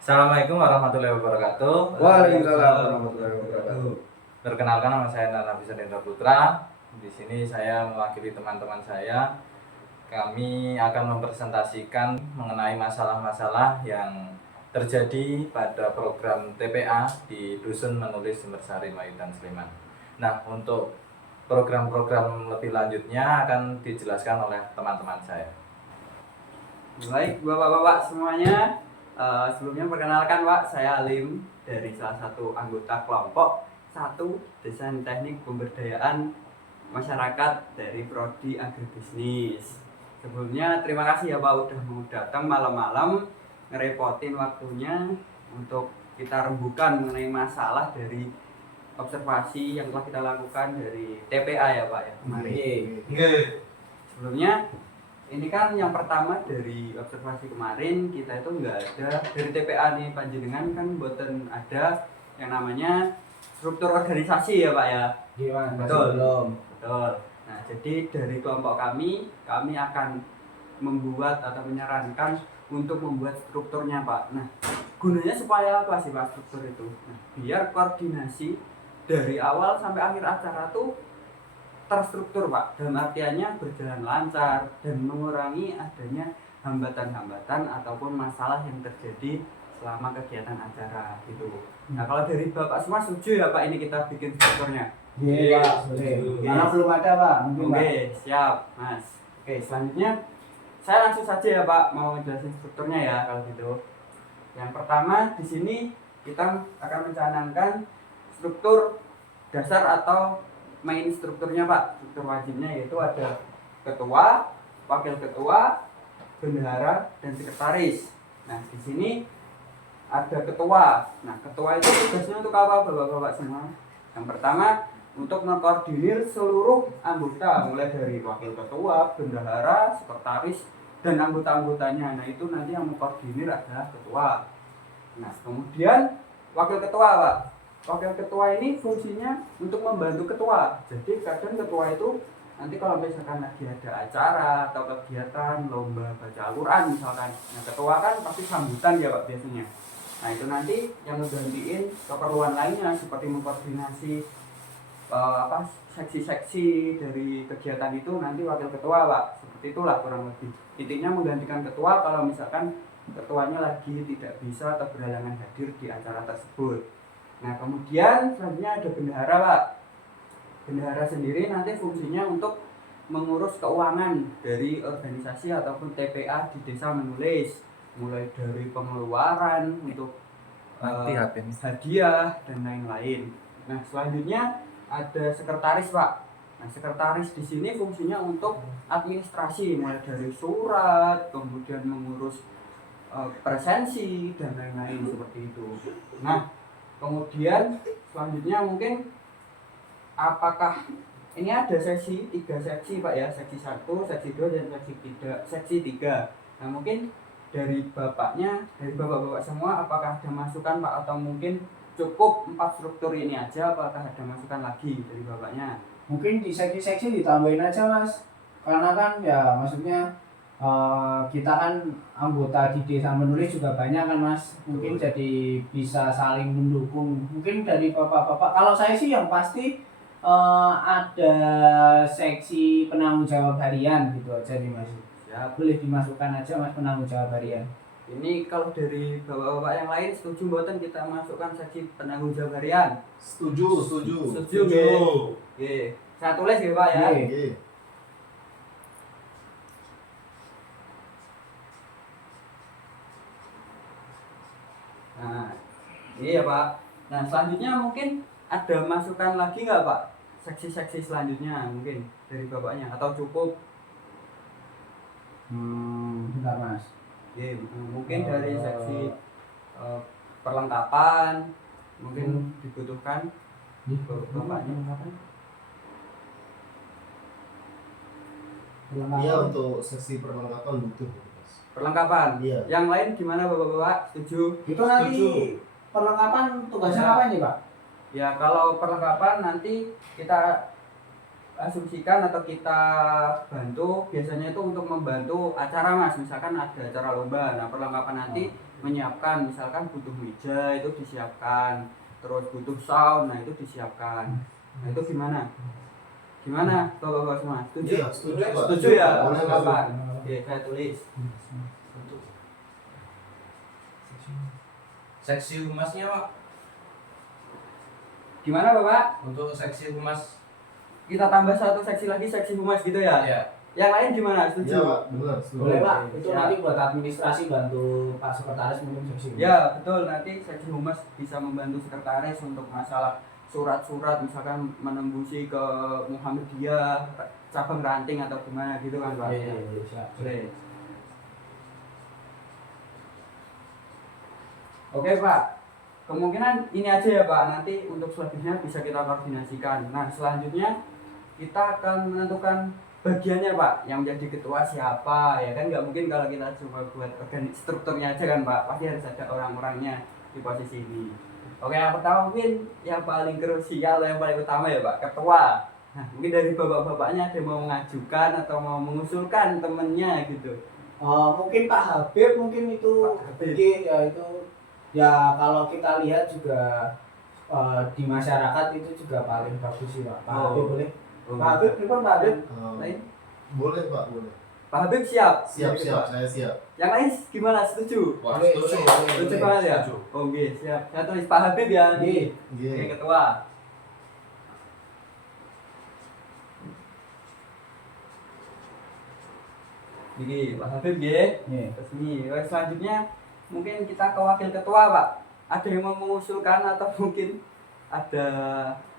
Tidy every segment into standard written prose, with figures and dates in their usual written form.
Assalamualaikum warahmatullahi wabarakatuh. Waalaikumsalam warahmatullahi wabarakatuh. Perkenalkan, nama saya Nana Bisandendra Putra. Di sini saya mewakili teman-teman saya. Kami akan mempresentasikan mengenai masalah-masalah yang terjadi pada program TPA di Dusun Menulis Sumbersari Mayudan Sleman. Nah, untuk program-program lebih lanjutnya akan dijelaskan oleh teman-teman saya. Baik, bapak-bapak semuanya. Sebelumnya perkenalkan Pak, saya Alim dari salah satu anggota kelompok 1 Desain Teknik Pemberdayaan Masyarakat dari Prodi Agribisnis. Sebelumnya terima kasih ya Pak udah mau datang malam-malam ngerepotin waktunya untuk kita rembukan mengenai masalah dari observasi yang telah kita lakukan dari TPA ya Pak ya kemarin. Sebelumnya ini kan yang pertama dari observasi kemarin kita itu nggak ada dari TPA nih panjenengan kan buatan ada yang namanya struktur organisasi ya Pak ya. Gimana? Betul. Belum. Betul. Nah jadi dari kelompok kami akan membuat atau menyarankan untuk membuat strukturnya Pak. Nah gunanya supaya apa sih Pak struktur itu? Nah, biar koordinasi dari awal sampai akhir acara tuh terstruktur Pak, dalam artiannya berjalan lancar dan mengurangi adanya hambatan-hambatan ataupun masalah yang terjadi selama kegiatan acara gitu. Nah kalau dari Bapak semua setuju ya Pak ini kita bikin strukturnya? Iya, Pak. Karena belum ada, Pak. Mungkin, Pak. Oke, siap Mas. Oke, selanjutnya saya langsung saja ya Pak mau jelasin strukturnya ya kalau gitu. Yang pertama di sini kita akan mencanangkan struktur dasar atau main strukturnya Pak. Struktur wajibnya yaitu ada ketua, wakil ketua, bendahara, dan sekretaris. Nah di sini ada ketua. Nah ketua itu tugasnya untuk apa bapak-bapak semua? Yang pertama untuk mengkoordinir seluruh anggota mulai dari wakil ketua, bendahara, sekretaris, dan anggota-anggotanya. Nah itu nanti yang mengkoordinir adalah ketua. Nah kemudian wakil ketua Pak. Wakil ketua ini fungsinya untuk membantu ketua. Jadi kadang ketua itu nanti kalau misalkan lagi ada acara atau kegiatan lomba baca Al-Quran misalkan, nah ketua kan pasti sambutan ya Pak biasanya. Nah itu nanti yang ngegantiin keperluan lainnya seperti mengkoordinasi seksi-seksi dari kegiatan itu nanti wakil ketua Pak. Seperti itulah kurang lebih. Intinya menggantikan ketua kalau misalkan ketuanya lagi tidak bisa atau berhalangan hadir di acara tersebut. Nah kemudian selanjutnya ada bendahara Pak. Bendahara sendiri nanti fungsinya untuk mengurus keuangan dari organisasi ataupun TPA di desa menulis, mulai dari pengeluaran untuk hadiah dan lain-lain. Nah selanjutnya ada sekretaris Pak. Nah sekretaris di sini fungsinya untuk administrasi mulai dari surat, kemudian mengurus presensi dan lain-lain seperti itu. Nah kemudian selanjutnya mungkin apakah ini ada tiga seksi Pak ya, seksi 1, seksi 2 dan seksi 3. Nah mungkin dari bapaknya, dari bapak-bapak semua apakah ada masukan Pak atau mungkin cukup 4 struktur ini aja, apakah ada masukan lagi dari bapaknya? Mungkin di seksi-seksi ditambahin aja, Mas. Karena kan ya maksudnya kita kan anggota di desa menulis juga banyak kan Mas, mungkin jadi bisa saling mendukung. Mungkin dari bapak-bapak, kalau saya sih yang pasti ada seksi penanggung jawab harian gitu aja nih Mas. Ya boleh dimasukkan aja Mas penanggung jawab harian. Ini kalau dari bapak-bapak yang lain setuju mboten kita masukkan seksi penanggung jawab harian? Setuju. Oke. Saya tulis ya Pak ya. Nah, iya Pak. Nah, selanjutnya mungkin ada masukan lagi nggak Pak? Seksi-seksi selanjutnya mungkin dari bapaknya atau cukup? Bentar Mas. Oke, mungkin dari seksi perlengkapan mungkin dibutuhkan bapaknya. Iya, untuk seksi perlengkapan butuh. Perlengkapan. Iya. Yang lain gimana bapak-bapak? Setuju? Itu nanti perlengkapan tugasnya apa nih Pak? Ya kalau perlengkapan nanti kita asumsikan atau kita bantu biasanya itu untuk membantu acara Mas, misalkan ada acara lomba. Nah, perlengkapan nanti menyiapkan, misalkan butuh meja itu disiapkan, terus butuh sound, nah itu disiapkan. Nah itu gimana? Gimana Bapak-bapak semua? Setuju? Iya, setuju, Pak. Setuju ya? Boleh, Perlengkapan. Pak. Oke, saya tulis. Seksi humasnya Pak, Gimana Bapak? untuk seksi humas Kita tambah satu seksi lagi, seksi humas gitu ya? ya. Yang lain gimana? Iya, Setuju? Pak. Benar, setuju. Boleh Pak, itu Ya. nanti buat administrasi bantu Pak Sekretaris mungkin seksi. Ya betul, nanti seksi humas bisa membantu sekretaris untuk masalah surat-surat, misalkan menembusi ke Muhammadiyah, cabang ranting atau gimana gitu kan Pak? Iya, iya, siap. Boleh. Oke Pak, kemungkinan ini aja ya Pak, nanti untuk selanjutnya bisa kita koordinasikan. Nah selanjutnya kita akan menentukan bagiannya Pak, yang menjadi ketua siapa, ya kan nggak mungkin kalau kita cuma buat strukturnya aja kan Pak, pasti harus ada orang-orangnya di posisi ini. Oke, yang pertama mungkin yang paling krusial, yang paling utama ya Pak, ketua. Nah mungkin dari bapak-bapaknya ada yang mau mengajukan atau mau mengusulkan temennya gitu. Mungkin Pak Habib mungkin itu Pak Habib. mungkin ya itu ya kalau kita lihat juga di masyarakat itu juga paling bagus sih Pak. Pak Oh. Habib boleh. Pak Habib, gimana Pak Habib? Lain? Boleh, Pak, boleh. Pak Habib siap? Siap, Jadi, siap, Pak. saya siap. Yang lain gimana? Setuju? Wah, Boleh, setuju. boleh, Setuju boleh. banget ya? Setuju. Oke, siap. Saya tulis Pak Habib ya nih. Iya. Oke, ketua. Ini Pak Habib ya. Nih. Terus ini, selanjutnya mungkin kita ke wakil ketua Pak. Ada yang mau mengusulkan atau mungkin ada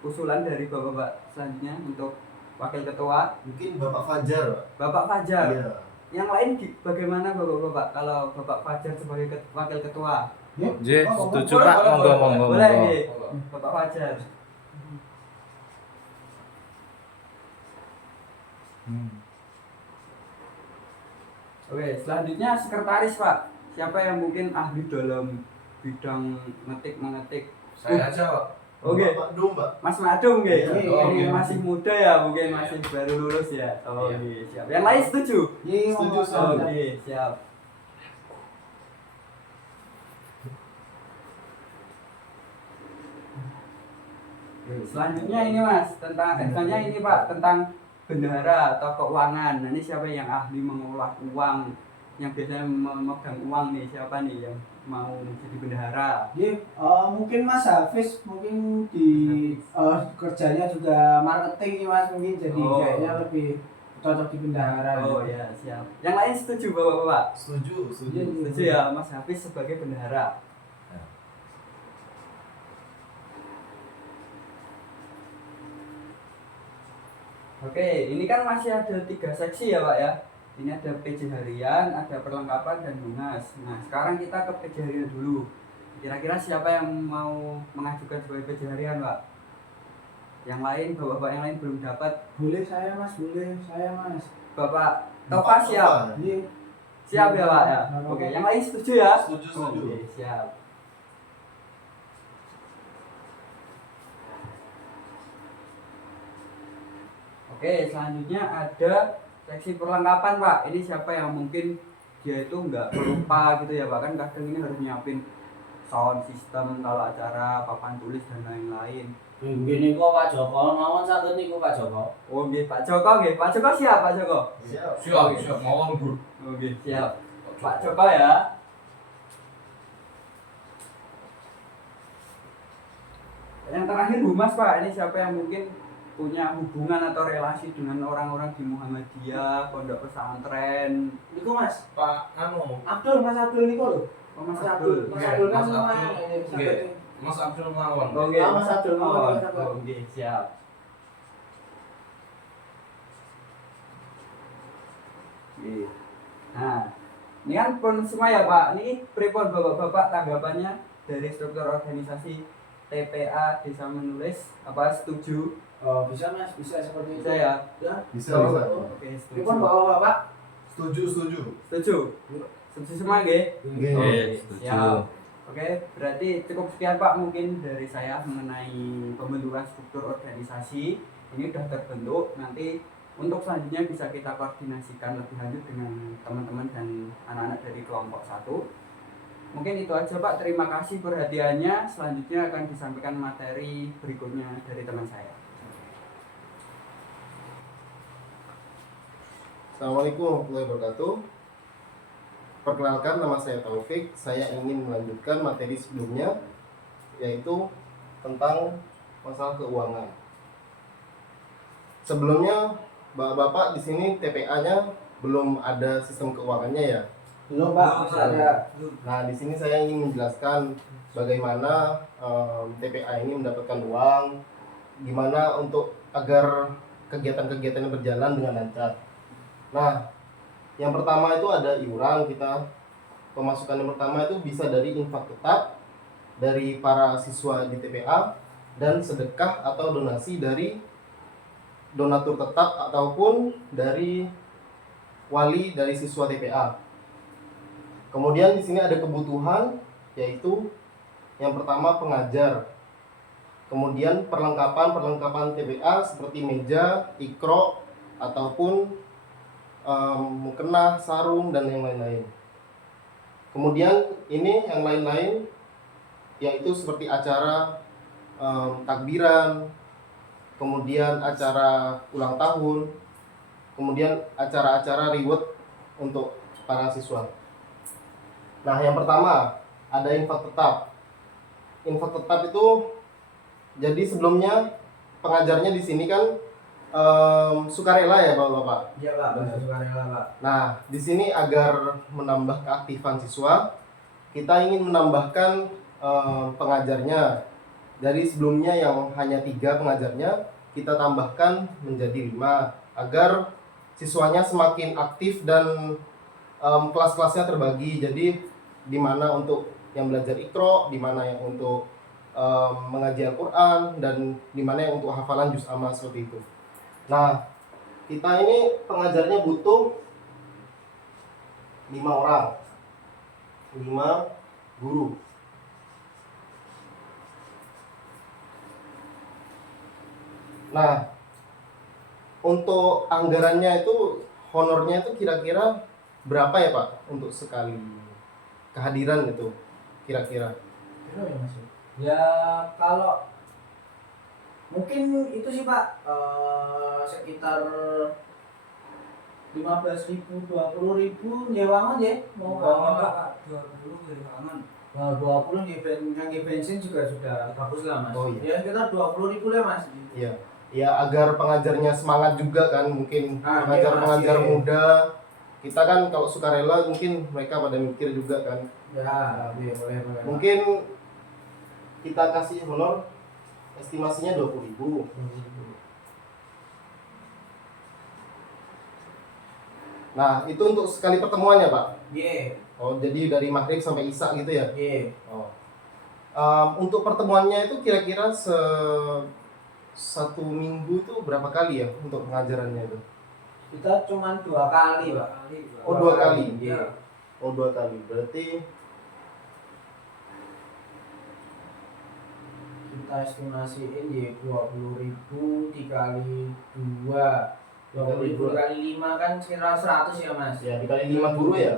usulan dari bapak-bapak selanjutnya untuk wakil ketua? Mungkin Bapak Fajar, Pak. Bapak Fajar. Iya. Yang lain bagaimana bapak-bapak kalau Bapak Fajar sebagai wakil ketua? J, Oh, setuju boleh, Pak, boleh, monggo boleh. monggo Boleh, monggo. nih. Bapak Fajar. Oke, selanjutnya sekretaris Pak. Siapa yang mungkin ahli dalam bidang mengetik? Saya aja Pak. Oke, Bapak Dum, Pak. Mas Madung nggih. Iya, Ini iya. masih muda ya, mungkin Iya. masih baru lulus ya. Oh, Iya. iya, siap. Yang lain setuju? Iya, Setuju, monggo, setuju. Oh, siap. iya, siap. Selanjutnya ini Mas, selanjutnya ini Pak, tentang bendahara atau keuangan. Nah, ini siapa yang ahli mengolah uang? Yang biasanya memegang uang nih, siapa nih yang mau jadi bendahara? Iya, mungkin Mas Hafiz mungkin di kerjanya juga marketing nih Mas, mungkin jadi Oh. kayaknya lebih cocok di bendahara. Oh ya, siap. Yang lain setuju Bapak-bapak? Setuju, setuju. Iya. Setuju ya Mas Hafiz sebagai bendahara. Oke, ini kan masih ada 3 seksi ya Pak ya. Ini ada PJ harian, ada perlengkapan dan humas. Nah, sekarang kita ke PJ harian dulu. Kira-kira siapa yang mau mengajukan sebagai PJ harian Pak? Yang lain, bapak-bapak yang lain belum dapat. Boleh saya Mas, boleh saya Mas. Bapak Tova siap? Iya. Siap ya Pak ya? Bapak. Oke, yang lain setuju ya? Setuju, setuju. Oke, siap. Oke, selanjutnya ada seksi perlengkapan Pak. Ini siapa yang mungkin dia itu nggak lupa gitu ya Pak, kan kadang ini harus nyiapin sound system kalau acara papan tulis dan lain-lain. Gini kok Pak Joko, mawon saged niku Pak Joko. Oh nggih Pak Joko nggih. Pak Joko siap Pak Joko. Siap. Siap, mawon Bu. Oke, siap. Pak Joko ya. Yang terakhir humas Pak, ini siapa yang mungkin punya hubungan atau relasi dengan orang-orang di Muhammadiyah, pondok pesantren. Niku Mas, Pak anu, Mas Abdul niku lho. Oh, Mas Mas Abdul. Abdul, Mas Abdul kan Mas lumayan Abdul. ini Nggih. saged. Mas Abdul mawon. Oke, Ah, Mas Abdul mawon, Oh, Mas Abdul. oke, siap. Oke. Nah, ini kan pun semua ya Pak. Ini pripun bapak-bapak tanggapannya dari struktur organisasi TPA Desa Menulis? Apa setuju? Oh, bisa Mas, bisa seperti itu. Bisa ya? Ya. Bisa, Oh, bisa. Oke, setuju. Pripun Bapak-bapak? Setuju, setuju. Setuju? Setuju semua nggih? Nggih. Oke, setuju. siap. Oke, berarti cukup sekian Pak mungkin dari saya mengenai pembentukan struktur organisasi ini sudah terbentuk. Nanti untuk selanjutnya bisa kita koordinasikan lebih lanjut dengan teman-teman dan anak-anak dari kelompok 1. Mungkin itu aja Pak, terima kasih perhatiannya. Selanjutnya akan disampaikan materi berikutnya dari teman saya. Assalamualaikum warahmatullahi wabarakatuh. Perkenalkan, nama saya Taufik. Saya ingin melanjutkan materi sebelumnya, yaitu tentang masalah keuangan. Sebelumnya, Bapak-bapak di sini TPA-nya belum ada sistem keuangannya ya. Belum Pak, saya Nah, di sini saya ingin menjelaskan bagaimana TPA ini mendapatkan uang, gimana untuk agar kegiatan-kegiatannya berjalan dengan lancar. Nah, yang pertama itu ada iuran kita. Pemasukan yang pertama itu bisa dari infak tetap dari para siswa di TPA dan sedekah atau donasi dari donatur tetap ataupun dari wali dari siswa TPA. Kemudian di sini ada kebutuhan, yaitu yang pertama pengajar. Kemudian perlengkapan TPA seperti meja, ikro ataupun mukena, sarung dan yang lain-lain. Kemudian ini yang lain-lain yaitu seperti acara takbiran, kemudian acara ulang tahun, kemudian acara-acara reward untuk para siswa. Nah, yang pertama ada infak tetap. Infak tetap itu jadi sebelumnya pengajarnya di sini kan sukarela ya Bapak. Iya Pak, sukarela Pak. Nah, di sini agar menambah keaktifan siswa, kita ingin menambahkan pengajarnya. Dari sebelumnya yang hanya 3 pengajarnya, kita tambahkan menjadi 5 agar siswanya semakin aktif dan kelas-kelasnya terbagi. Jadi di mana untuk yang belajar Iqra, di mana yang untuk mengaji Al-Quran, dan di mana yang untuk hafalan juz amma seperti itu. Nah, kita ini pengajarnya butuh 5 orang, 5 guru. Nah, untuk anggarannya itu, honornya itu kira-kira berapa ya Pak untuk sekali kehadiran itu kira-kira? Ya kalau mungkin itu sih Pak, sekitar 15.000 20.000 nyewangan ya, mau bangun Pak. 20 kehilangan. Nah, 20 yang bensin juga sudah bagus lah Mas. Oh, iya. Ya sekitar 20.000 lah Mas. Iya. Ya agar pengajarnya semangat juga kan, mungkin Ah, pengajar-pengajar iya, muda. Kita kan kalau sukarela mungkin mereka pada mikir juga kan. Ya, boleh. Mungkin kita kasih honor estimasinya 20.000. Nah, itu untuk sekali pertemuan ya Pak? Iya. Oh, jadi dari maghrib sampai isya gitu ya? Iya. Oh. Untuk pertemuannya itu kira-kira satu minggu itu berapa kali ya untuk pengajarannya itu? Kita cuma 2 kali Pak. Oh, 2 kali? Iya. Oh, 2 kali. Berarti Kita estimasiin ya 20.000 dikali 2. 20.000 kali 5 kan sekitar 100 ya Mas. ya dikali 5 guru ya?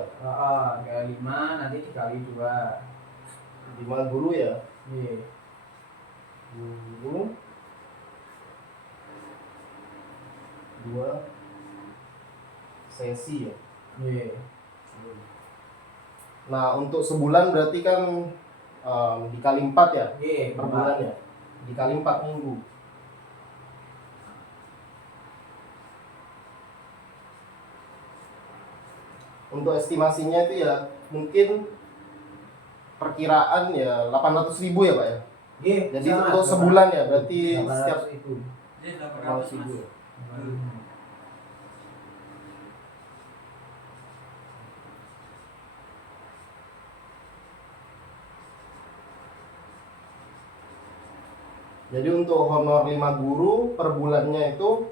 Dikali 5 nanti dikali 2. 5 guru ya? Iya. Guru 2 sesi ya? Iya. Nah, untuk sebulan berarti kan dikali 4 ya? Iya, Per bulan ya? Dikali 4 minggu. Untuk estimasinya itu ya mungkin perkiraan ya 800.000 ya Pak ya? Iya. Jadi sama, untuk sama. sebulan ya berarti 800 setiap itu. 800.000 ya? Jadi untuk honor 5 guru per bulannya itu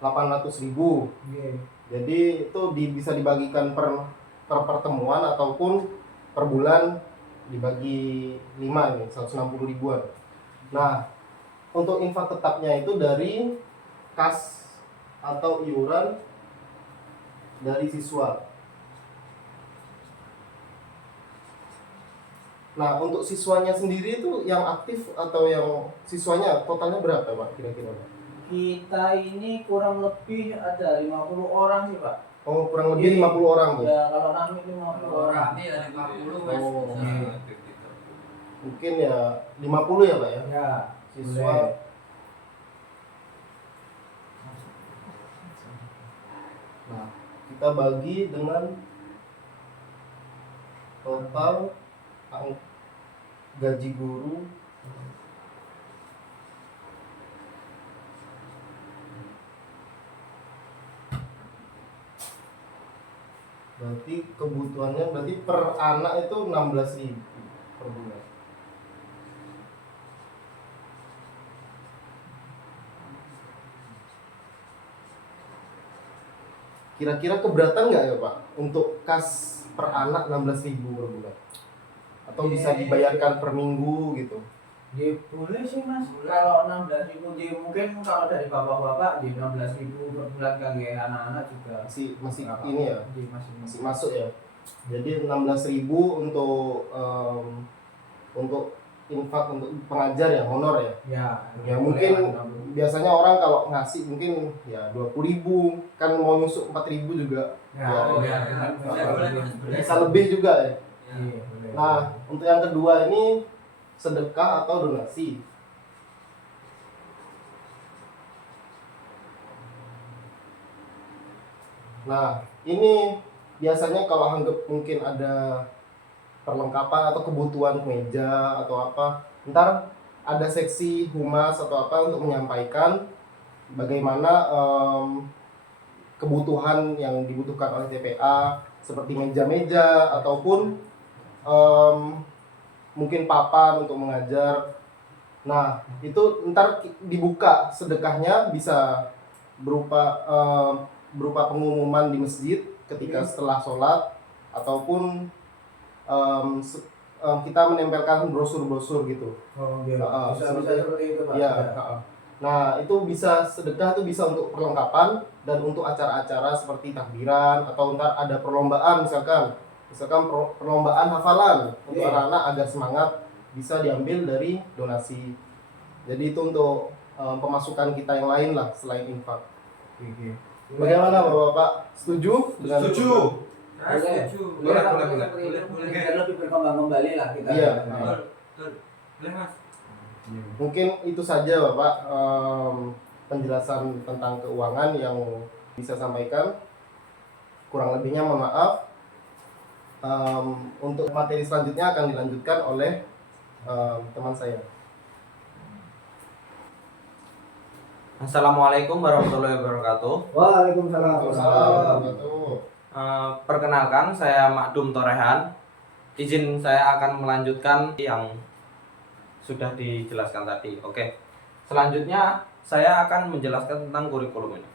800.000. Iya. Jadi itu bisa dibagikan per pertemuan ataupun per bulan dibagi 5 nih, 160 ribuan. Nah, untuk infak tetapnya itu dari kas atau iuran dari siswa. Nah, untuk siswanya sendiri itu yang aktif atau yang siswanya totalnya berapa Pak kira-kira Pak? Kita ini kurang lebih ada 50 orang sih Pak. Oh, kurang lebih 50 orang tuh. Ya kalau kami 50 orang. Kami ada 50 Oh, Nah, mungkin ya 50 ya Pak ya. Ya, Siswa. boleh. Nah, kita bagi dengan total gaji guru berarti kebutuhannya berarti per anak itu 16.000 per bulan. Kira-kira keberatan nggak ya Pak untuk kas per anak 16.000 per bulan? Atau bisa dibayarkan per minggu gitu? Ya boleh sih Mas. Kalau 16.000 ya mungkin kalau dari bapak-bapak di 16.000 per bulan kan ya anak-anak juga Masih nggak ini ya, apa-apa. Masih masih masuk ya. Jadi 16.000 untuk infak untuk pengajar ya, honor ya. Ya mungkin biasanya orang kalau ngasih mungkin ya 20.000, kan mau nyusuk 4.000 juga. Ya, Oh, ya, ya. boleh. Bisa lebih juga ya. Iya, boleh. Nah, untuk yang kedua ini sedekah atau donasi. Nah, ini biasanya kalau anggap mungkin ada perlengkapan atau kebutuhan meja atau apa, ntar ada seksi humas atau apa untuk menyampaikan bagaimana kebutuhan yang dibutuhkan oleh TPA seperti meja-meja ataupun mungkin papan untuk mengajar. Nah, itu ntar dibuka sedekahnya bisa berupa pengumuman di masjid ketika setelah sholat ataupun kita menempelkan brosur-brosur gitu. Oh, iya. Bisa seperti- seperti itu Pak. Iya. Ya. Nah, itu bisa sedekah itu bisa untuk perlengkapan dan untuk acara-acara seperti takbiran atau ntar ada perlombaan misalkan perlombaan hafalan untuk Iya. anak-anak agar semangat bisa diambil dari donasi. Jadi itu untuk pemasukan kita yang lain lah selain infak. Oke. Bagaimana Bapak-bapak? Setuju dengan Setuju. Saya setuju. Boleh, Pak, boleh, seperti boleh. itu. Boleh. Biar lebih berkembang kembali lah kita. Iya. Betul, betul. Boleh Mas. Mungkin itu saja Bapak penjelasan tentang keuangan yang bisa sampaikan. Kurang lebihnya mohon maaf. Untuk materi selanjutnya akan dilanjutkan oleh teman saya. Assalamualaikum warahmatullahi wabarakatuh. Waalaikumsalam. Perkenalkan, saya Makdum Torehan. Izin saya akan melanjutkan yang sudah dijelaskan tadi. Oke. Selanjutnya saya akan menjelaskan tentang kurikulum ini.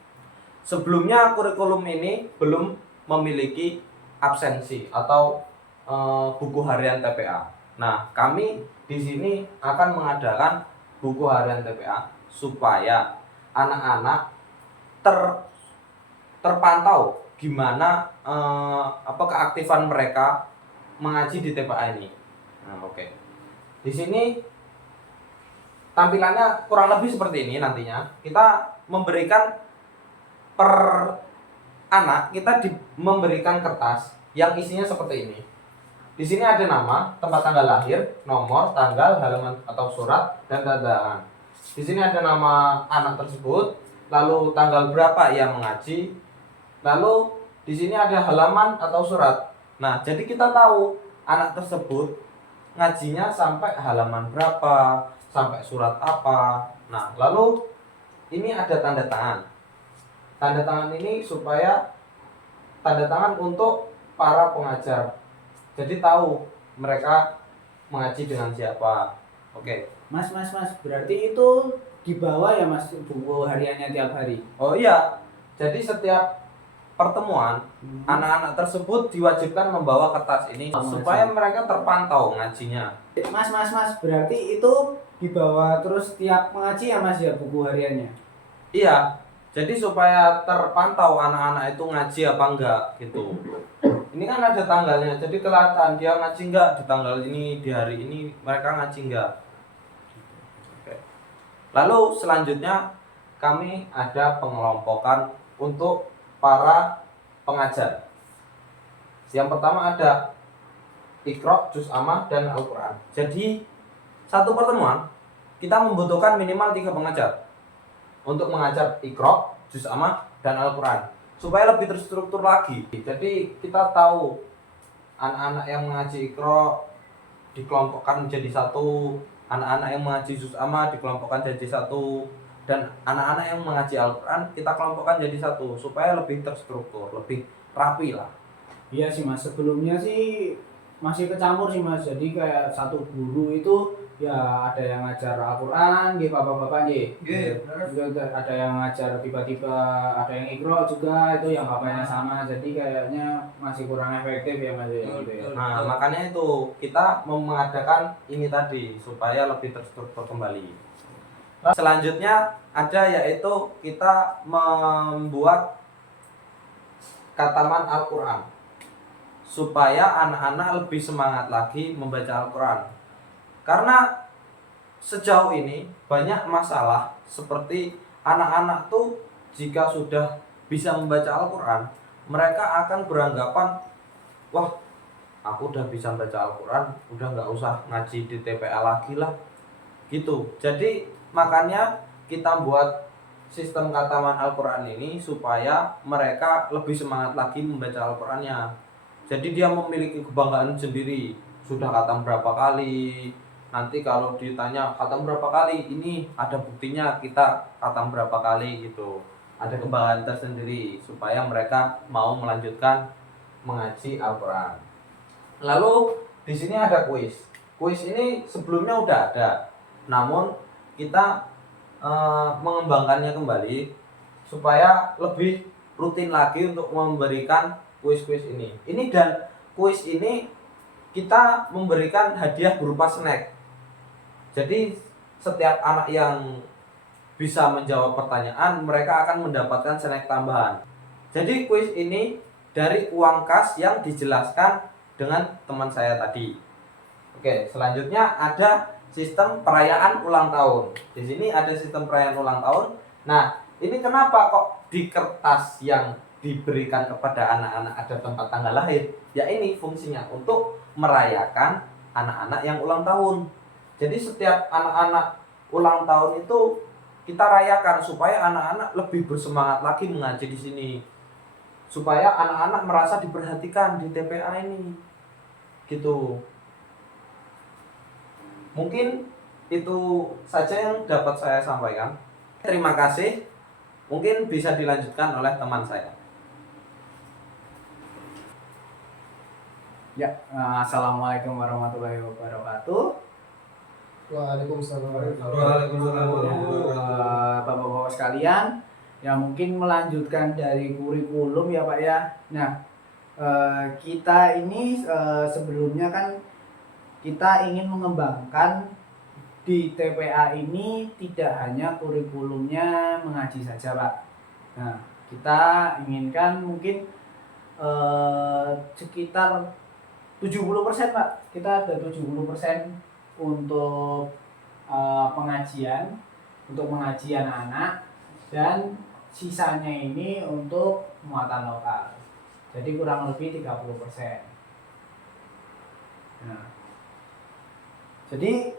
Sebelumnya kurikulum ini belum memiliki absensi atau buku harian TPA. Nah, kami di sini akan mengadakan buku harian TPA supaya anak-anak terpantau gimana keaktifan mereka mengaji di TPA ini. Nah, oke. Di sini tampilannya kurang lebih seperti ini nantinya. Kita memberikan per anak memberikan kertas yang isinya seperti ini. Di sini ada nama, tempat tanggal lahir, nomor, tanggal, halaman atau surat, dan tanda tangan. Di sini ada nama anak tersebut, lalu tanggal berapa ia mengaji, lalu di sini ada halaman atau surat. Nah, jadi kita tahu anak tersebut ngajinya sampai halaman berapa, sampai surat apa. Nah, lalu ini ada tanda tangan. Tanda tangan ini supaya tanda tangan untuk para pengajar. Jadi tahu mereka mengaji dengan siapa. Oke. Mas, berarti itu dibawa ya Mas buku hariannya tiap hari. Oh iya. Jadi setiap pertemuan anak-anak tersebut diwajibkan membawa kertas ini supaya mereka terpantau ngajinya. Mas, berarti itu dibawa terus tiap mengaji ya Mas ya buku hariannya. Iya. Jadi supaya terpantau anak-anak itu ngaji apa enggak gitu. Ini kan ada tanggalnya, jadi kelihatan dia ngaji enggak di tanggal ini, di hari ini mereka ngaji enggak. Oke. Lalu selanjutnya kami ada pengelompokan untuk para pengajar. Yang pertama ada Iqra, Juz Ammah, dan Al-Quran. Jadi satu pertemuan kita membutuhkan minimal 3 pengajar untuk mengajar Iqra, Juz Ammah, dan Al-Quran supaya lebih terstruktur lagi. Jadi kita tahu anak-anak yang mengaji Iqra dikelompokkan menjadi satu, anak-anak yang mengaji Juz Ammah dikelompokkan jadi satu, dan anak-anak yang mengaji Al-Quran kita kelompokkan jadi satu supaya lebih terstruktur, lebih rapi lah. Iya sih mas, sebelumnya sih masih kecampur sih mas. Jadi kayak satu guru itu ya ada yang ngajar Al-Quran, gitu bapak-bapak nih. Ada yang ngajar tiba-tiba ada yang Iqra juga, itu yang bapaknya sama. Jadi kayaknya masih kurang efektif ya mas. Gitu ya. Nah makanya itu kita mengadakan ini tadi supaya lebih terstruktur kembali. Selanjutnya ada yaitu kita membuat khataman Al-Quran supaya anak-anak lebih semangat lagi membaca Al-Quran. Karena sejauh ini banyak masalah seperti anak-anak tuh jika sudah bisa membaca Al-Quran, mereka akan beranggapan, wah aku udah bisa baca Al-Quran, udah nggak usah ngaji di TPA lagi lah gitu. Jadi makanya kita buat sistem khataman Al-Quran ini supaya mereka lebih semangat lagi membaca Al-Qurannya. Jadi dia memiliki kebanggaan sendiri, sudah khatam berapa kali. Nanti kalau ditanya khatam berapa kali, ini ada buktinya kita khatam berapa kali gitu. Ada kebanggaan tersendiri supaya mereka mau melanjutkan mengaji Al-Quran. Lalu di sini ada kuis. Kuis ini sebelumnya udah ada, namun kita mengembangkannya kembali supaya lebih rutin lagi untuk memberikan kuis-kuis ini. Dan kuis ini kita memberikan hadiah berupa snack. Jadi setiap anak yang bisa menjawab pertanyaan, mereka akan mendapatkan snack tambahan. Jadi kuis ini dari uang kas yang dijelaskan dengan teman saya tadi. Oke, selanjutnya ada sistem perayaan ulang tahun. Di sini ada sistem perayaan ulang tahun. Nah, ini kenapa kok di kertas yang diberikan kepada anak-anak ada tempat tanggal lahir? Ya ini fungsinya untuk merayakan anak-anak yang ulang tahun. Jadi setiap anak-anak ulang tahun itu kita rayakan supaya anak-anak lebih bersemangat lagi mengaji di sini. Supaya anak-anak merasa diperhatikan di TPA ini. Gitu. Mungkin itu saja yang dapat saya sampaikan. Terima kasih. Mungkin bisa dilanjutkan oleh teman saya. Ya, assalamualaikum warahmatullahi wabarakatuh. Waalaikumsalam. Bapak-bapak sekalian, ya mungkin melanjutkan dari kurikulum ya Pak ya. Nah, kita ini sebelumnya kan kita ingin mengembangkan di TPA ini tidak hanya kurikulumnya mengaji saja Pak. Nah, kita inginkan mungkin sekitar 70% Pak. Kita ada 70% untuk pengajian, untuk mengaji anak-anak, dan sisanya ini untuk muatan lokal. Jadi kurang lebih 30%. Nah, jadi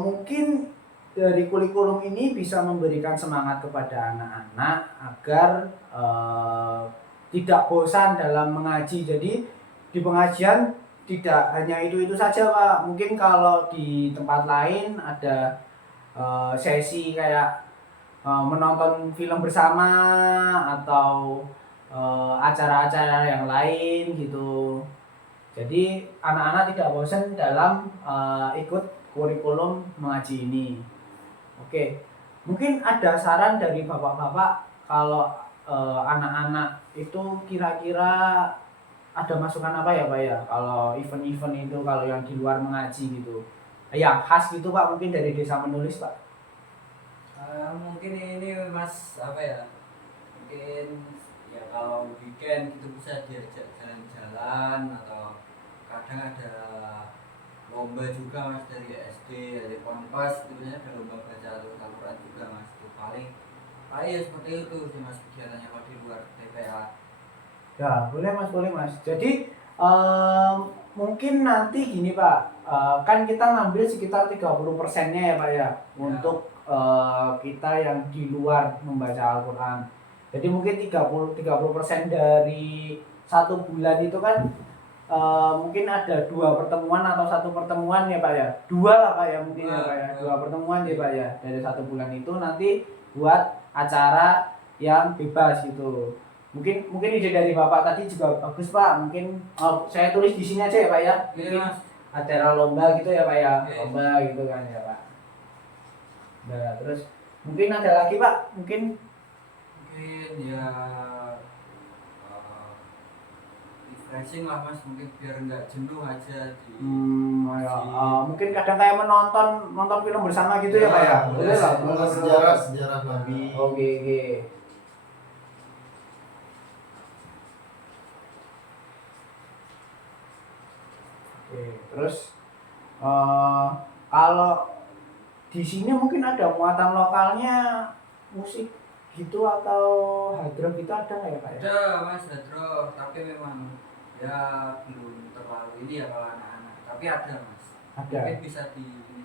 mungkin dari kurikulum ini bisa memberikan semangat kepada anak-anak agar tidak bosan dalam mengaji. Jadi di pengajian tidak hanya itu saja Pak. Mungkin kalau di tempat lain ada sesi kayak menonton film bersama atau acara-acara yang lain gitu. Jadi anak-anak tidak bosan dalam ikut kurikulum mengaji ini. Oke, mungkin ada saran dari bapak-bapak kalau anak-anak itu kira-kira ada masukan apa ya Pak ya, kalau event-event itu kalau yang di luar mengaji gitu ya khas gitu Pak, mungkin dari desa menulis Pak. Mungkin ini mas apa ya, mungkin ya kalau weekend gitu bisa diajak jalan-jalan, atau kadang ada lomba juga mas dari SD, dari Ponpes itu biasanya ada lomba baca Al-Quran juga mas. Itu paling ya seperti itu sih mas kegiatannya kalau di luar TPA. Ya, boleh mas. Jadi mungkin nanti gini Pak, kan kita ngambil sekitar 30%-nya ya Pak ya, untuk kita yang di luar membaca Al-Quran. Jadi mungkin 30% dari 1 bulan itu kan mungkin ada 2 pertemuan atau 1 pertemuan ya Pak ya. 2 lah Pak ya mungkin ya Pak ya. 2 pertemuan ya Pak ya. Dari 1 bulan itu nanti buat acara yang bebas gitu. Mungkin ide dari Bapak tadi juga bagus Pak. Mungkin saya tulis di sini aja ya Pak ya. Mungkin Mas. acara lomba gitu ya Pak ya. Iya. Lomba gitu kan ya Pak. Nah, terus mungkin ada lagi Pak. Mungkin Ya refreshing lah mas, mungkin biar nggak jenuh aja di mungkin kadang kayak nonton film bersama gitu ya Pak ya. Boleh lah. Mengenal sejarah Nabi. Oke. Oke, terus kalau di sini mungkin ada muatan lokalnya musik gitu atau hadroh gitu ada nggak ya Pak ya? ada mas hadroh, tapi memang ya belum terlalu ini ya kalau anak-anak, tapi ada mas. Ada. Mungkin bisa di ini.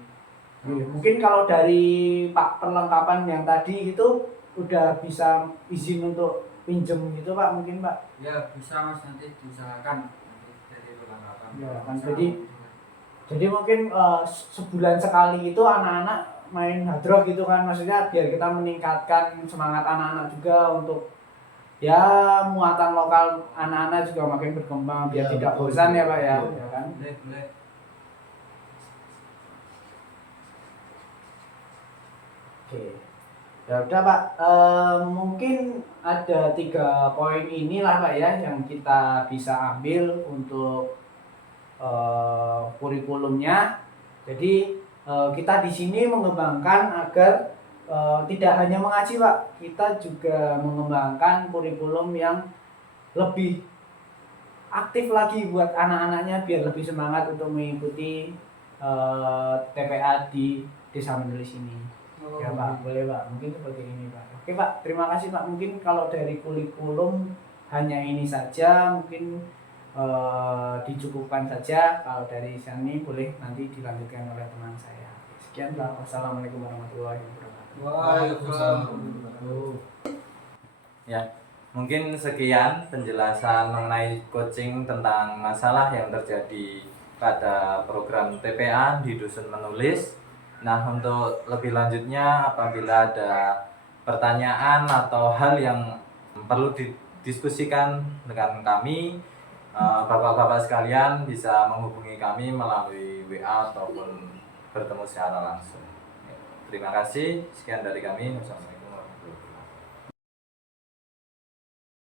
Iya, mungkin kalau dari Pak perlengkapan yang tadi itu udah bisa izin untuk pinjem gitu Pak mungkin Pak. Ya bisa mas, nanti diusahakan nanti dari perlengkapan. Ya, kan jadi mungkin sebulan sekali itu anak-anak main hadroh gitu kan, maksudnya biar kita meningkatkan semangat anak-anak juga untuk ya muatan lokal anak-anak juga makin berkembang biar Ya, tidak betul, bosan ya Pak ya, betul. ya kan? Boleh. Oke. Ya udah Pak, mungkin ada 3 poin inilah Pak ya yang kita bisa ambil untuk kurikulumnya. Jadi kita di sini mengembangkan agar tidak hanya mengaji Pak, kita juga mengembangkan kurikulum yang lebih aktif lagi buat anak-anaknya biar lebih semangat untuk mengikuti TPA di Desa Menulis ini. Ya Pak, boleh Pak, mungkin seperti ini Pak. Oke Pak, terima kasih Pak. Mungkin kalau dari kurikulum hanya ini saja, mungkin dicukupkan saja. Kalau dari sini boleh nanti dilanjutkan oleh teman saya. Sekian Pak. Wassalamualaikum warahmatullahi wabarakatuh. Waalaikumsalam. Ya, mungkin sekian penjelasan mengenai coaching tentang masalah yang terjadi pada program TPA di Dusun Menulis. Nah, untuk lebih lanjutnya apabila ada pertanyaan atau hal yang perlu didiskusikan dengan kami, bapak-bapak sekalian bisa menghubungi kami melalui WA ataupun bertemu secara langsung. Terima kasih, sekian dari kami. Wassalamualaikum.